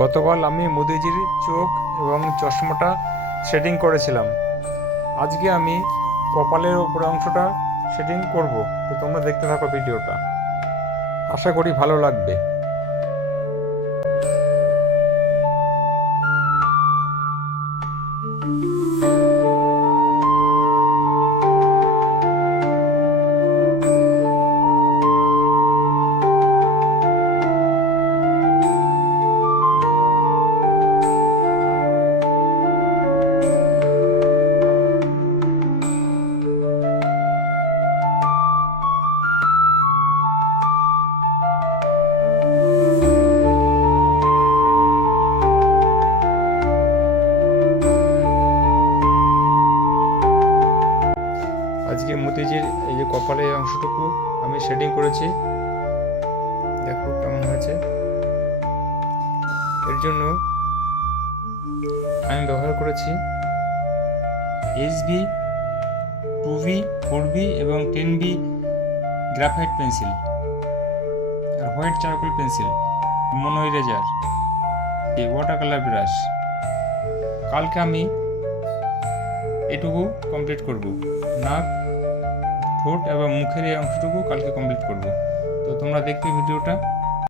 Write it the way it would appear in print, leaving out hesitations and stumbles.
গতকাল আমি মোদিজির চোখ এবং চশমাটা শেডিং করেছিলাম। আজকে আমি কপালের উপরের অংশটা শেডিং করব। তো তোমরা দেখতে থাকো ভিডিওটা, আশা করি ভালো লাগবে। আজকে মতিজির এই যে কপালের অংশটুকু আমি শেডিং করেছি, দেখো কেমন হয়েছে। এর জন্য আমি ব্যবহার করেছি HB 2B 4B এবং 10B গ্রাফাইট পেন্সিল আর হোয়াইট চারকোল পেন্সিল, মনো ইরেজার, ওয়াটার কালার ব্রাশ। কালকে আমি এটুকু কমপ্লিট করব, নাক, ঠোঁট এবং মুখের এই অংশটুকু কালকে কমপ্লিট করব। তো তোমরা দেখবে ভিডিওটা।